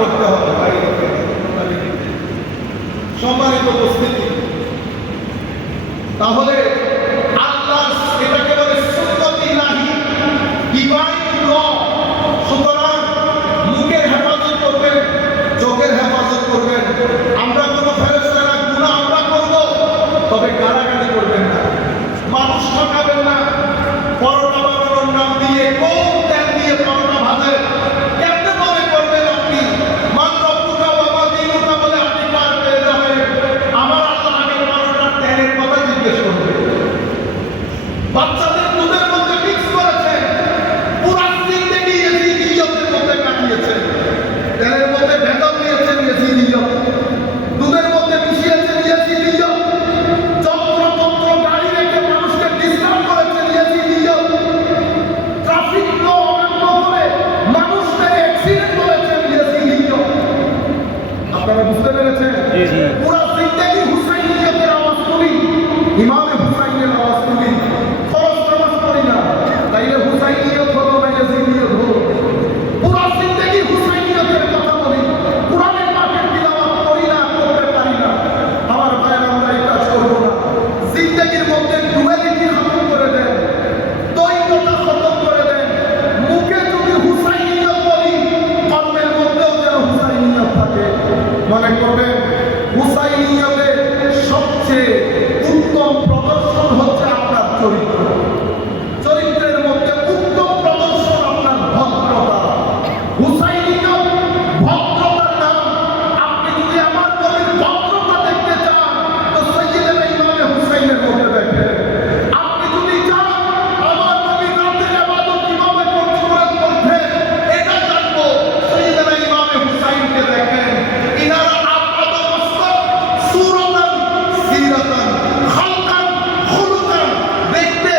করতে হবে। সম্মানিত উপস্থিতি, তাহলে আল্লাহ এটাকে বলে সুন্নাত ইলাহি, ডিভাইন ল। সুতরাং মুখের হেফাজত করবেন, চোখের হেফাজত করবেন। আমরা কোনো ফেরেশতারা গুনাহ আমরা করব, তবে গালাগালি করবেন না, মানুষ ঠকাবেন না। পরোটা বানানোর নাম দিয়ে কোন তেল দিয়ে পরোটা ভাজেন, কেমনে মনে করবেন আপনি মান রব্বুকা ওয়া মা দীনুকা বলে আপনি পার পেয়ে যাবেন? আমার আল্লাহ আগে পরোটার তেলের কথা জিজ্ঞেস করবে। বাচ্চাদের দুধের মধ্যে মিক্স করেছেন, পুরা জিন্দেগি ইয়াজিদিয়তের মধ্যে কাটিয়েছেন। তেলের মধ্যে ভেজাল দিয়েছেন ইয়াজিদিয়ত, দুধের মধ্যে মিশিয়েছেন ইয়াজিদিয়ত, যন্ত্রতন্ত্র গাড়ি রেখে মানুষকে ডিস্টার্ব করেছেন ইয়াজিদিয়ত, ট্রাফিক ল অমান্য করে মানুষদের অ্যাক্সিডেন্ট করেছেন ইয়াজিদিয়ত। আপনারা বুঝতে পেরেছেন? পুরা জিন্দেগি হুসাইনিয়তের আওয়াজ তুলি, ইমামে হুসাইনের আওয়াজ তুলি। ফরজ নামাজ পড়ি না, তাইলে হুসাইনিয়ত হলো না ইয়াজিদিয়ত হলো? পুরা জিন্দেগি হুসাইনিয়তের কথা বলি, কোরআনের পাকের তিলাওয়াত করি না, করতে পারি না। আমার ভাইয়েরা, আমরা এই কাজ করবো না। জিন্দেগির মধ্যে ডুয়ালিটি খতম করে দেন, দ্বৈততা খতম করে দেন। মুখে যদি হুসাইনিয়ত বলি, কর্মের মধ্যেও যেন হুসাইনিয়ত থাকে। মনে করবেন হুসাইনিয়তের সবচেয়ে উত্তম প্রদর্শন হচ্ছে আপনার চরিত্র। চরিত্রের মধ্যে উত্তম প্রদর্শন আপনার ভদ্রতা। হুসাইনিয়ত ভদ্রতার নাম। আপনি যদি আমার নবীর ভদ্রতা দেখতে চান, তো সাইয়্যিদুনা ইমামে হুসাইনের মধ্যে দেখেন। আপনি যদি চান আমার নবীর রাতের ইবাদত কিভাবে করছিলেন মধ্যে এটা জানবো, সাইয়্যিদুনা ইমামে হুসাইনকে দেখেন। ইনারা আবআদু মাসতাক সূরাতান সিরাতান খালকান খুলুকান, দেখতে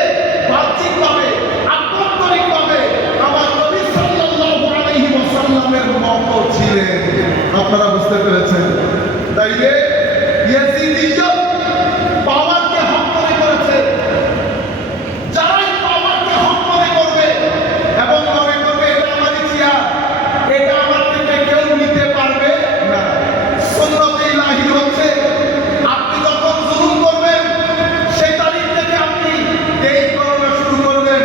বাহ্যিকভাবে আভ্যন্তরিকভাবে আমার নবী সাল্লাল্লাহু আলাইহি ওয়াসাল্লামের মতো ছিলেন। আপনারা বুঝতে পেরেছেন? তাইলে ইয়াজিদিয়ত পাওয়ারকে হক মনে করেছে। যারাই পাওয়ারকে হক মনে করবে এবং মনে করবে এটা আমারই চেয়ার, এটা আমার থেকে কেউ নিতে পারবে না। সুন্নাতে ইলাহি হচ্ছে আপনি যখন জুলুম করবেন, সেই তারিখ থেকে আপনি দেরি করা শুরু করবেন,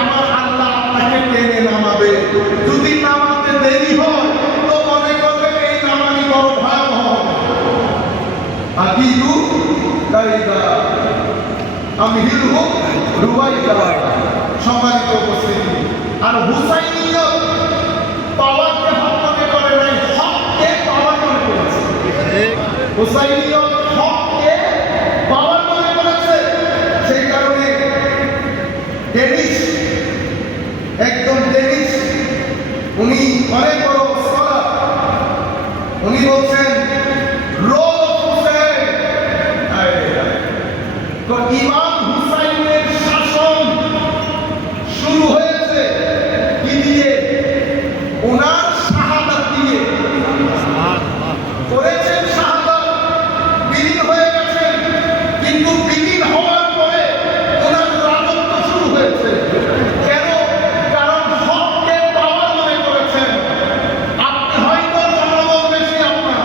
আমার আল্লাহ আপনাকে টেনে নামাবে। যদি নামাতে দেরি হয়, তো মনে করবেন এই নামানি বড় ভয়াবহ। আকিদু কাইদা আমহিলহু রুবাইদা। সম্মানিত উপস্থিতি, আর হুসাইনিয়ত পাওয়ারকে হক মনে করে নাই, হককে পাওয়ার মনে করেছে। হুসাইনিয়ত হককে পাওয়ার মনে করেছে। সেই কারণে ডেনিস, একদম ডেনিস, উনি অনেক বড় স্কলার, উনি বলছেন রোল অফ হুসাইন। তো ইমাম হুসাইনের শাসন শুরু হয়েছে কি দিয়ে? ওনার শাহাদাত দিয়ে। করেছেন শাহাদাত, বিলীন হয়ে গেছেন, কিন্তু বিলীন হওয়ার পরে ওনার রাজত্ব শুরু হয়েছে। কেন? কারণ হককে পাওয়ার মনে করেছেন। আপনি হয়তো জনবল বেশি আপনার,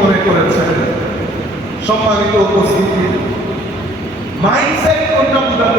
মনে করেছেন? সম্মানিত উপস্থিতি, মাইন্ডসেট কোনটা